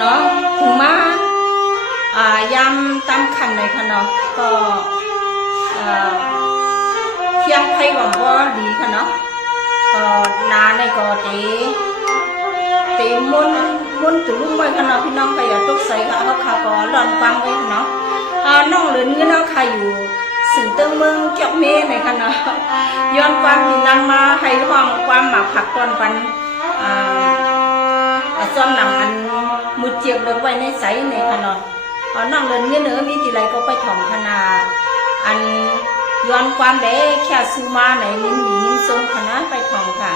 เนาะถึงมายำตามขันเลยค่ะเนาะก็เที่ยงไทยหวังว่าดีค่ะเนาะก็นาในก็เตมุนตุลุ่มไว้ค่ะเนาะพี่น้องก็อย่าตกใส่ค่ะเขาขาก็หลอนฟังไว้ค่ะเนาะน้องเหลือเงินเอาค่ะอยู่สึงเติมเมืองเกี่ยวเมย์ในค่ะเนาะย้อนความที่นั่งมาให้ห้องความหมักผักตอนปันซ้อมหนังอันมือเจียบเลิกไว้ในใสในขนาดนั่งเล่นเนื้อมีทีไรก็ไปถ่อมขนาดอันย้อนความเด็กแค่ซูมาในนิ้นหนีนิ้นทรงขนาดไปถ่อมค่ะ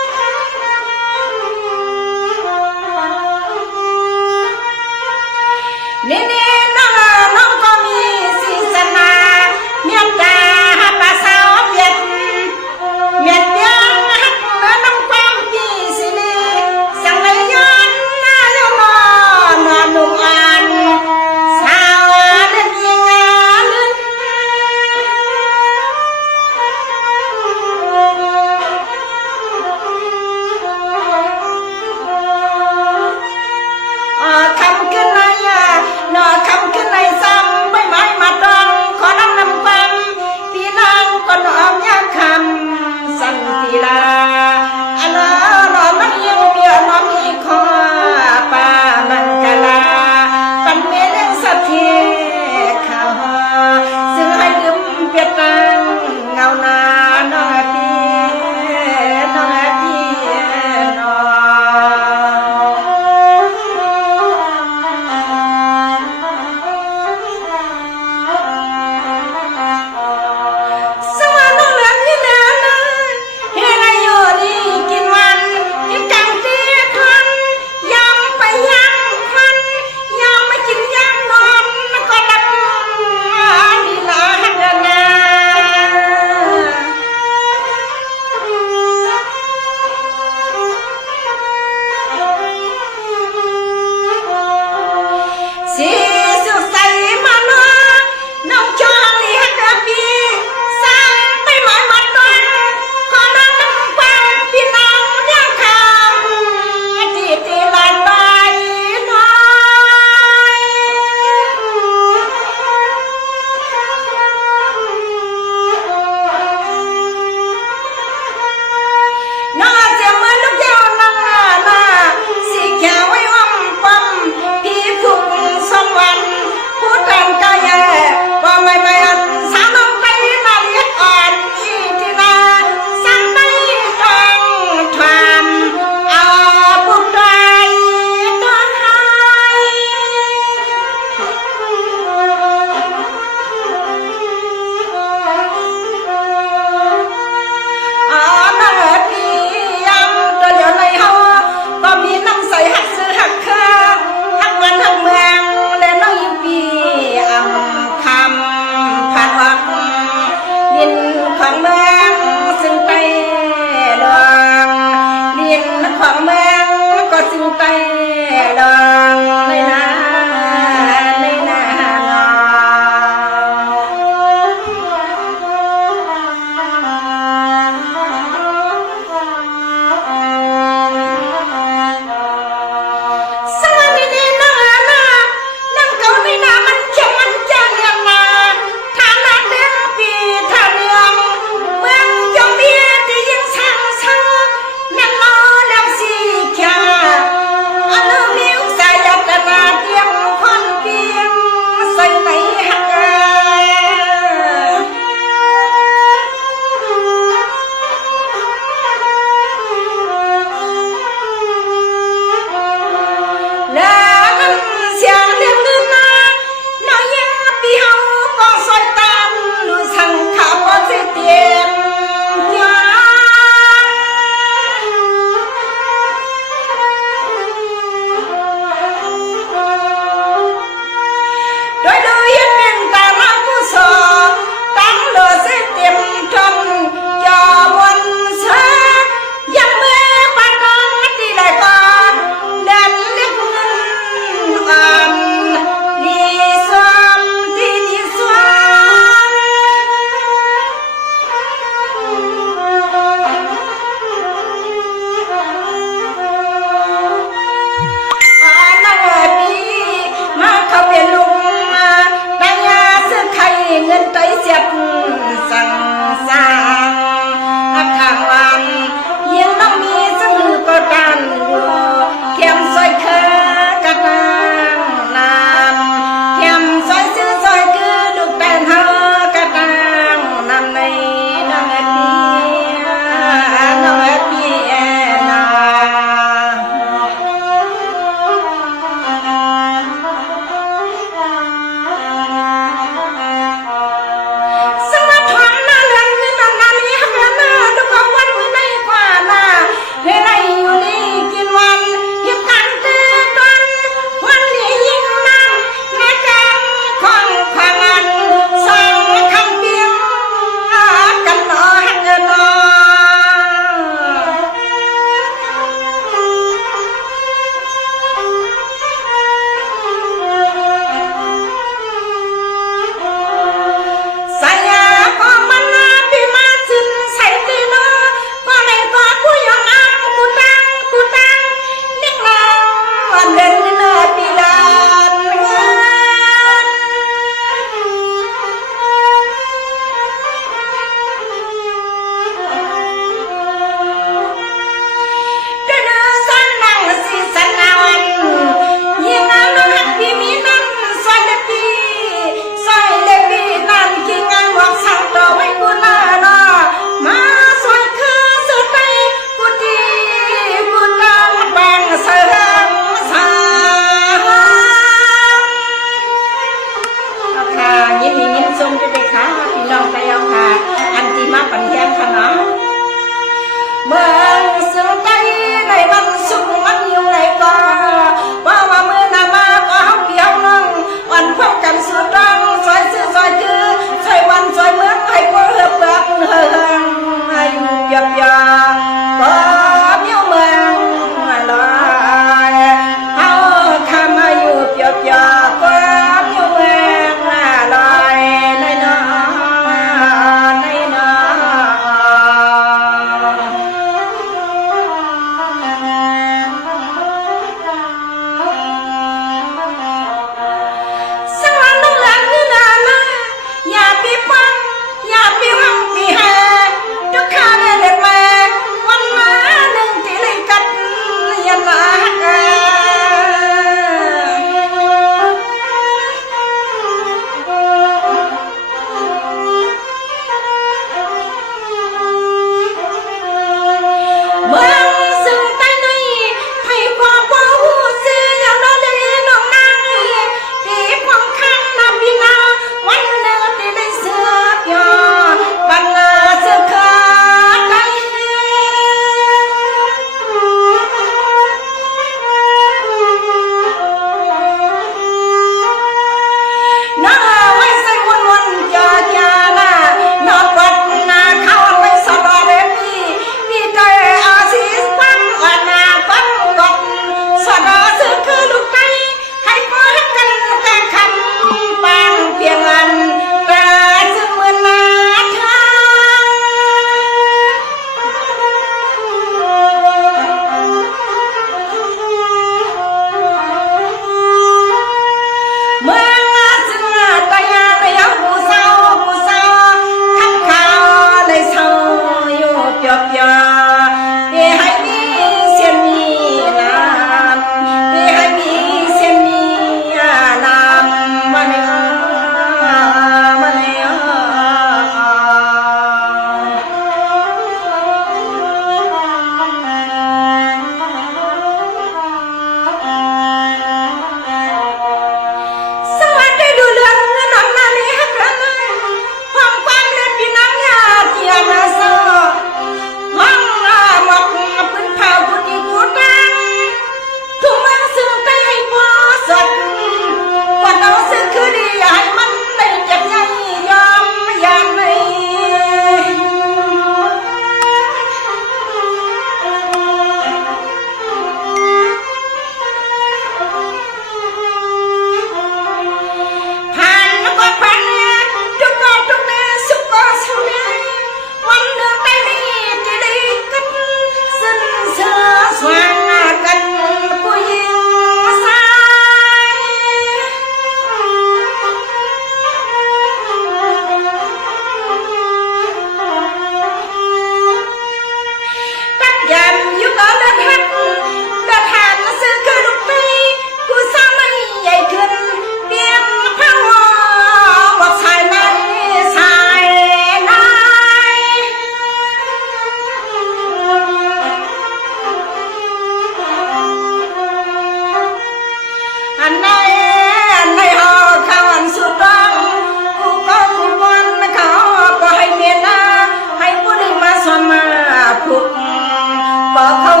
bỏ khâu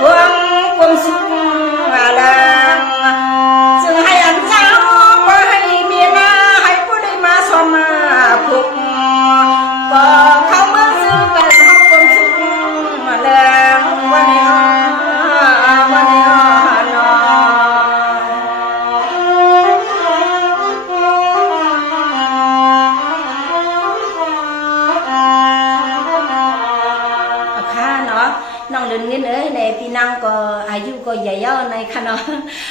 huống quân sung làng sự hay ăn giáo có hay miền hay có đây mà xóm phục bỏ khâu mơ dư tại học quân sung làngวันนี้น้องเดินเงินเอ้ยในพี่น้องก็อายุก็ใหญ่ย่อในขณะ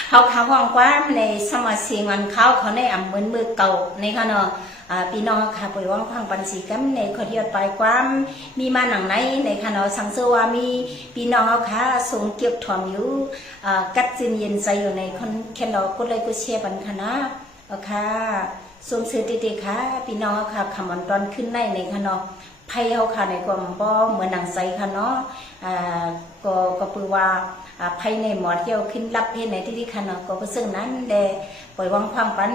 เขาห้องกว้างในสมัยสิ่งวันเขาในอ่ำเหมือนมือเก่าในขณะพี่น้องค่ะปล่อยว่างความปันสีกัมในขดยอดปลายความมีมาหนังในขณะสังเสวามีพี่น้องค่ะส่งเก็บถ่อมอยู่กัดจินเย็นใจอยู่ในคนแค่เราก็เลยก็เชียร์บันคณะค่ะส่งเสือติค่ะพี่น้องค่ะคำวันตอนขึ้นในขณะไพ่เขาค่ะในกลุ่มบ่เหมือนหนังใสค่ะเนาะก็ปือว่าไพ่ในหมอเที่ยวขึ้นรับเห็นในที่ค่ะเนาะก็ซึ่งนั้นได้ปล่อยวางความปัน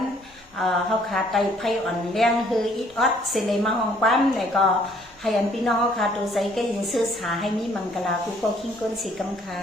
เขาขาไตไพ่อ่อนแรงคืออิดออดเสเลยมาห้องปั๊มแต่ก็ให้อันพี่น้องค่ะตัวใส่ก็ยินซื้อสาให้มีมังกรากูก็ขิ้งก้นสีกำคา